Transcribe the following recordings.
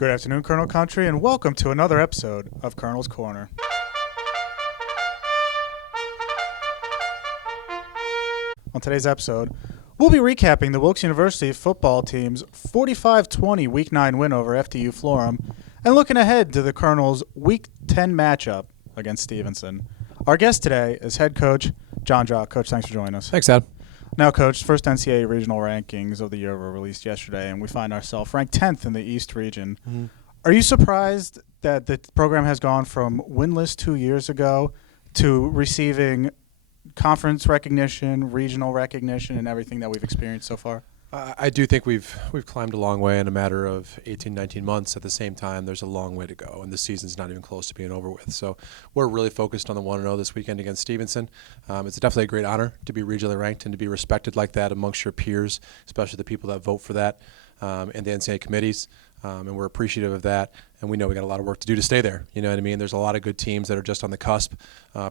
Good afternoon, Colonel Country, and welcome to another episode of Colonel's Corner. On today's episode, we'll be recapping the Wilkes University football team's 45-20 Week 9 win over FDU-Florham and looking ahead to the Colonel's Week 10 matchup against Stevenson. Our guest today is head coach Jon Drach. Coach, thanks for joining us. Thanks, Ed. Now, Coach, first NCAA regional rankings of the year were released yesterday, and we find ourselves ranked 10th in the East region. Mm-hmm. Are you surprised that the program has gone from winless 2 years ago to receiving conference recognition, regional recognition, and everything that we've experienced so far? I do think we've climbed a long way in a matter of 18, 19 months. At the same time, there's a long way to go, and the season's not even close to being over with. So we're really focused on the 1-0 this weekend against Stevenson. It's definitely a great honor to be regionally ranked and to be respected like that amongst your peers, especially the people that vote for that and the NCAA committees. And we're appreciative of that, and we know we got a lot of work to do to stay there. You know what I mean? There's a lot of good teams that are just on the cusp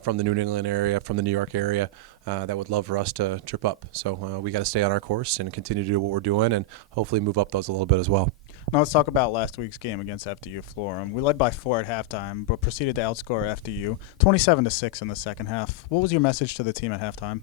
from the New England area, from the New York area, that would love for us to trip up. So we got to stay on our course and continue to do what we're doing and hopefully move up those a little bit as well. Now let's talk about last week's game against FDU-Florham. We led by 4 at halftime, but proceeded to outscore FDU 27-6 in the second half. What was your message to the team at halftime?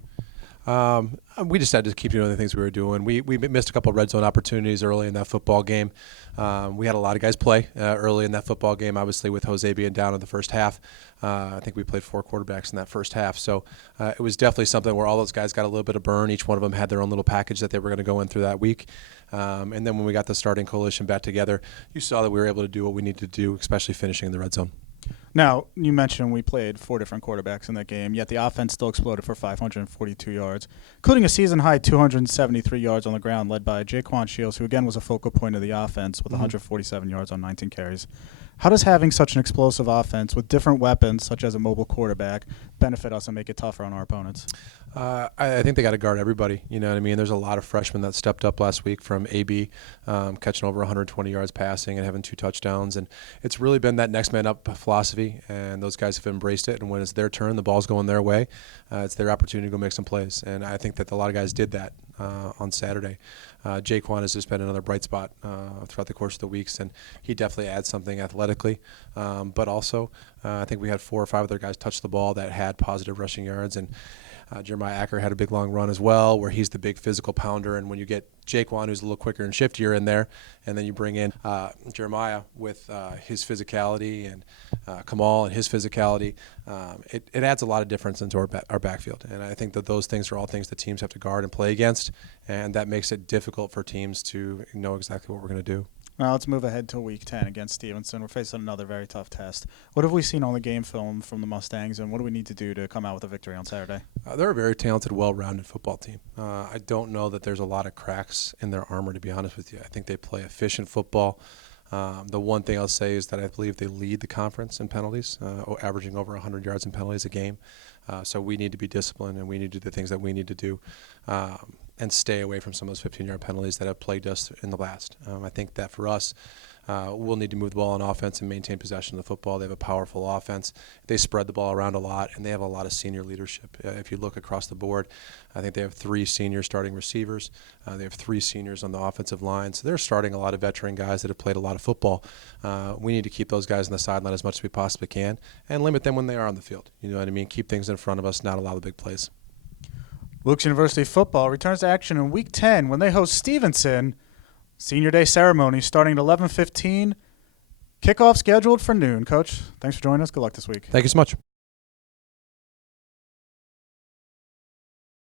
We just had to keep doing the things we were doing. We missed a couple of red zone opportunities early in that football game. We had a lot of guys play early in that football game, obviously with Jose being down in the first half. I think we played 4 quarterbacks in that first half. So it was definitely something where all those guys got a little bit of burn. Each one of them had their own little package that they were going to go in through that week. And then when we got the starting coalition back together, you saw that we were able to do what we needed to do, especially finishing in the red zone. Now, you mentioned we played 4 different quarterbacks in that game, yet the offense still exploded for 542 yards, including a season-high 273 yards on the ground led by Jaquan Shields, who again was a focal point of the offense with 147 yards on 19 carries. How does having such an explosive offense with different weapons, such as a mobile quarterback, benefit us and make it tougher on our opponents? I think they got to guard everybody. You know what I mean? There's a lot of freshmen that stepped up last week from AB, catching over 120 yards passing and having 2 touchdowns. And it's really been that next man up philosophy, and those guys have embraced it. And when it's their turn, the ball's going their way. It's their opportunity to go make some plays. And I think that a lot of guys did that on Saturday. Jaquan has just been another bright spot throughout the course of the weeks, and he definitely adds something athletically. But also, I think we had 4 or 5 other guys touch the ball that had positive rushing yards, and Jeremiah Acker had a big long run as well, where he's the big physical pounder. And when you get Jaquan, who's a little quicker and shiftier in there, and then you bring in Jeremiah with his physicality and Kamal and his physicality, it adds a lot of difference into our backfield. And I think that those things are all things that teams have to guard and play against, and that makes it difficult for teams to know exactly what we're going to do. Now let's move ahead to Week 10 against Stevenson. We're facing another very tough test. What have we seen on the game film from the Mustangs, and what do we need to do to come out with a victory on Saturday? They're a very talented, well-rounded football team. I don't know that there's a lot of cracks in their armor, to be honest with you. I think they play efficient football. The one thing I'll say is that I believe they lead the conference in penalties, averaging over 100 yards in penalties a game. So we need to be disciplined, and we need to do the things that we need to do and stay away from some of those 15-yard penalties that have plagued us in the past. I think that for us, we'll need to move the ball on offense and maintain possession of the football. They have a powerful offense. They spread the ball around a lot, and they have a lot of senior leadership. If you look across the board, I think they have 3 senior starting receivers. They have 3 seniors on the offensive line. So they're starting a lot of veteran guys that have played a lot of football. We need to keep those guys on the sideline as much as we possibly can and limit them when they are on the field. You know what I mean? Keep things in front of us, not allow the big plays. Wilkes University football returns to action in Week 10 when they host Stevenson. Senior Day ceremony starting at 11:15. Kickoff scheduled for noon. Coach, thanks for joining us. Good luck this week. Thank you so much.